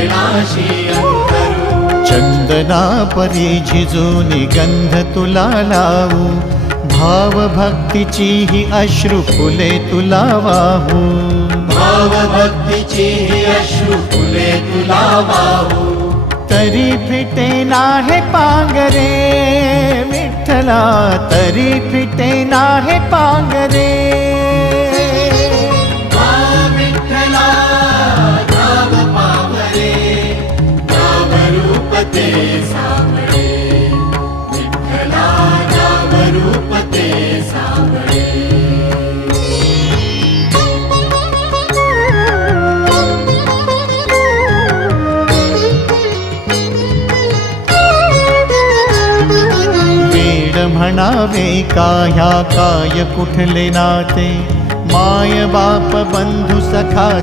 चरणाशी अंतरू। चंदना परी झिजूनी गंध तुला लावू, भाव भक्तीची ही अश्रु फुले तुला वाहू। भाव भक्तीची ही अश्रु फुले तुला वाहू। तरी फिटे नाहे पांगरे विठ्ठला, तरी फिटे नाहे पांगरे। विठ्ठला नाम पावरे, नाम रूप ते सावळे। विठ्ठला नाम रूप ते सावळे। म्हणावे काह्या काय कुठले नाते, माय बाप बंधु सखा